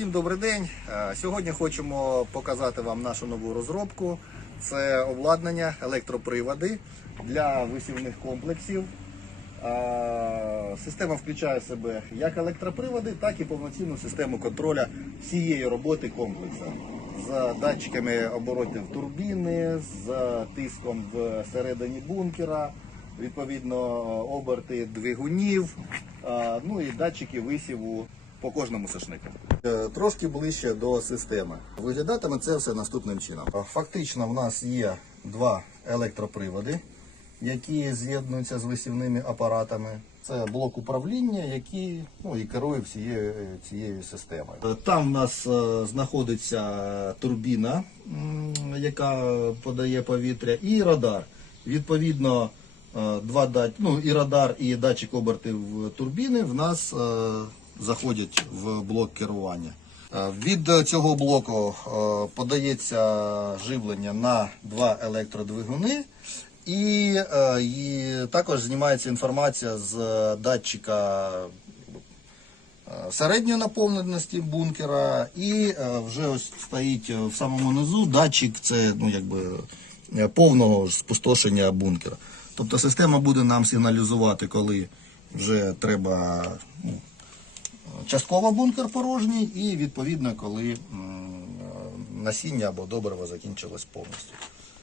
Всім добрий день. Е, Сьогодні хочемо показати вам нашу нову розробку. Це обладнання, електроприводи для висівних комплексів. Е, Система включає в себе як електроприводи, так і повноцінну систему контроля всієї роботи комплексу з датчиками оборотів турбіни, з тиском всередині бункера, відповідно оберти двигунів, е, ну і датчики висіву по кожному сошнику. Е, Трошки ближче до системи. Виглядатиме це все наступним чином. Е, Фактично, в нас є два електроприводи, які з'єднуються з висівними апаратами. Це блок управління, який ну, і керує всією цією системою. Е, Там в нас е, знаходиться турбіна, яка подає повітря, і радар. Відповідно, е, два ну, і радар, і датчик обертів турбіни в нас е, заходять в блок керування. Е, Від цього блоку е, подається живлення на два електродвигуни, і, е, і також знімається інформація з датчика середньої наповненості бункера, і вже ось стоїть в самому низу датчик це ну, якби, повного спустошення бункера. Тобто система буде нам сигналізувати, коли вже треба ну, частково бункер порожній, і відповідно, коли насіння або добриво закінчилось повністю.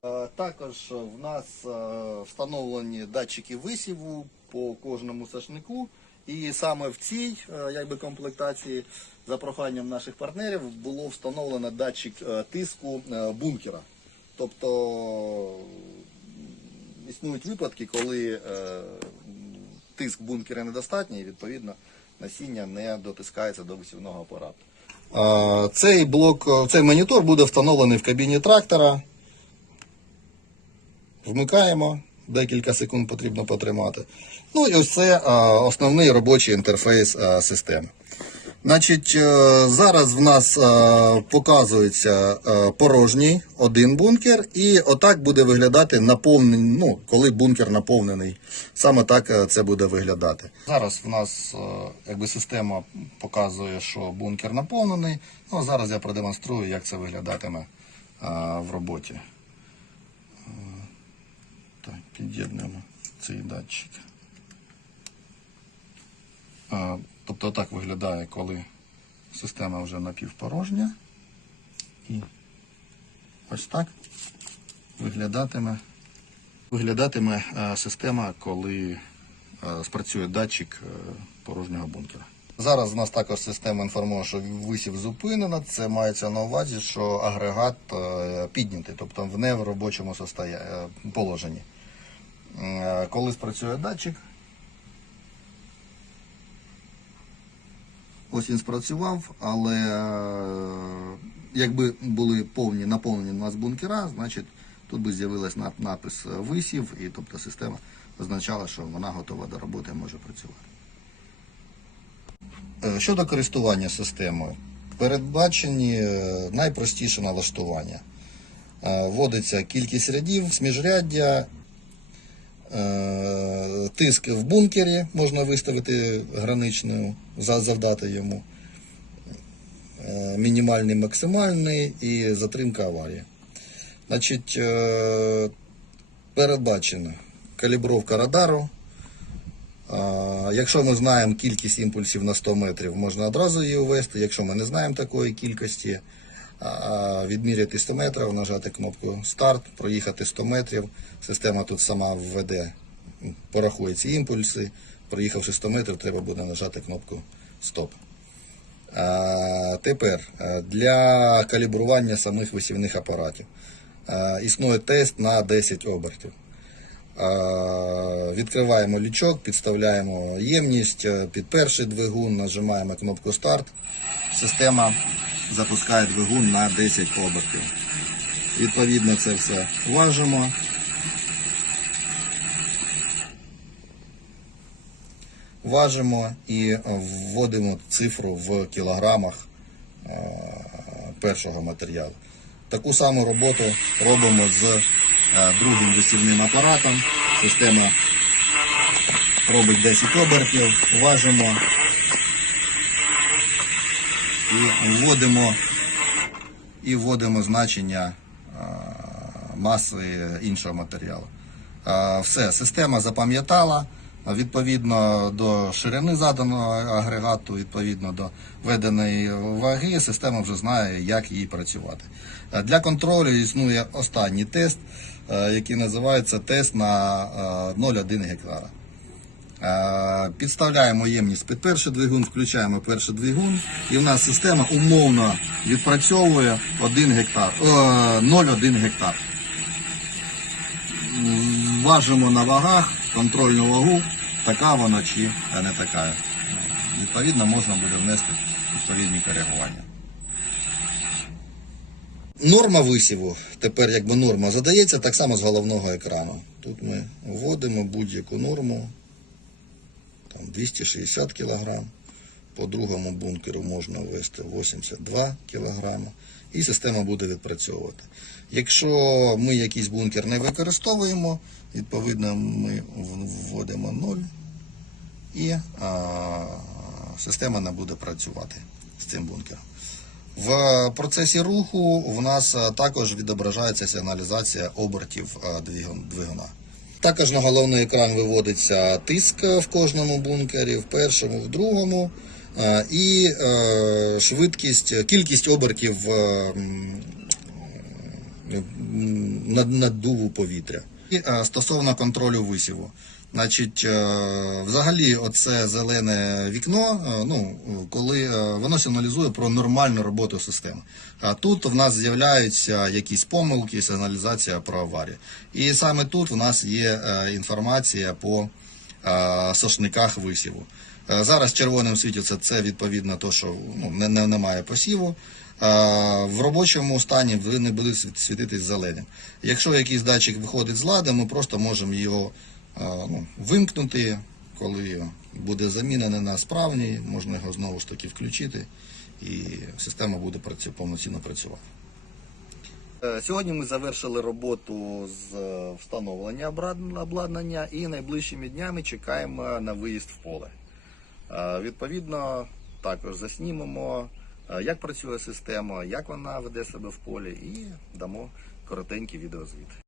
Е, Також в нас е, встановлені датчики висіву по кожному сашнику. І саме в цій е, якби, комплектації, за проханням наших партнерів, було встановлено датчик е, тиску е, бункера. Тобто існують випадки, коли е, тиск бункера недостатній, і відповідно насіння не дотискається до висівного апарату. Е, Цей блок, цей монітор буде встановлений в кабіні трактора. Вмикаємо, декілька секунд потрібно потримати. Ну і ось це основний робочий інтерфейс системи. Значить, е, зараз в нас е, показується е, порожній один бункер, і отак буде виглядати наповнений, ну, коли бункер наповнений. Саме так це буде виглядати. Зараз в нас якби система показує, що бункер наповнений. Ну, а зараз я продемонструю, як це виглядатиме в роботі. Так, під'єднуємо цей датчик. Тобто так виглядає, коли система вже напівпорожня. І ось так виглядатиме, виглядатиме е, система, коли е, спрацює датчик е, порожнього бункера. Зараз нас також система інформує, що висів зупинено. Це мається на увазі, що агрегат піднятий, тобто в неробочому состоя- е, положенні. Коли спрацює датчик, Ось він спрацював, але е, якби були повні наповнені у нас бункера, значить тут би нап- напис е, висів, і тобто система означала, що вона готова до роботи і може працювати. Е, Щодо користування системою, передбачені найпростіше налаштування. Вводиться кількість рядів, сміжряддя, Тиск в бункері можна виставити граничною, завдати йому. Е, Мінімальний, максимальний і затримка аварії. Значить, е, передбачена калібровка радару. Е, Якщо ми знаємо кількість імпульсів на 100 метрів, можна одразу її ввести. Якщо ми не знаємо такої кількості, відміряти 100 метрів, нажати кнопку старт, проїхати 100 метрів. Система тут сама введе, порахує ці імпульси. Проїхавши 100 метрів, треба буде нажати кнопку стоп. А, Тепер для калібрування самих висівних апаратів е, існує тест на 10 обертів. Е, Відкриваємо лючок, підставляємо ємність е, під перший двигун, нажимаємо кнопку старт. Система запускає двигун на 10 обертів. Відповідно, це все важимо. Важимо і е, вводимо цифру в кілограмах е, першого матеріалу. Таку саму роботу робимо з е, другим висівним апаратом. Система робить 10 обертів, важимо і вводимо, і вводимо значення маси іншого матеріалу. Все, система запам'ятала. Відповідно до ширини заданого агрегату, відповідно до введеної ваги, система вже знає, як їй працювати. Для контролю існує останній тест, е, який називається тест на е, 0,1 гектара. Е, Підставляємо ємність під перший двигун, включаємо перший двигун, і в нас система умовно відпрацьовує 1 гектар, е, 0,1 гектар. Важимо на вагах, контрольну вагу, така вона чи не така. Відповідно, можна буде внести відповідні коригування. Норма висіву, тепер якби норма задається так само з головного екрану. Тут ми вводимо будь-яку норму, там 260 кг. По другому бункеру можна ввести 82 кг. І система буде відпрацьовувати. Якщо ми якийсь бункер не використовуємо, відповідно ми вводимо 0 і а, система не буде працювати з цим бункером. В процесі руху в нас також відображається сигналізація обертів двигуна. Також на головний екран виводиться тиск в кожному бункері, в першому, в другому, і е, швидкість, кількість обертів е, наддуву повітря. І е, стосовно контролю висіву. Значить, е, взагалі, оце зелене вікно, е, ну, коли е, воно сигналізує про нормальну роботу системи. А тут в нас з'являються якісь помилки, сигналізація про аварію. І саме тут в нас є інформація по сошниках висіву. Зараз червоним світиться це відповідно то, що ну, не, не, немає посіву. В робочому стані вони будуть світ- світитись зеленим. Якщо якийсь датчик виходить з ладу, ми просто можемо його ну, вимкнути, коли буде замінений на справний, можна його знову ж таки включити, і система буде повноцінно працювати. Е, Сьогодні ми завершили роботу з е, встановлення обладнання і найближчими днями чекаємо на виїзд в поле. Відповідно, також заснімемо, як працює система, як вона веде себе в полі, і дамо коротенький відеозвіт.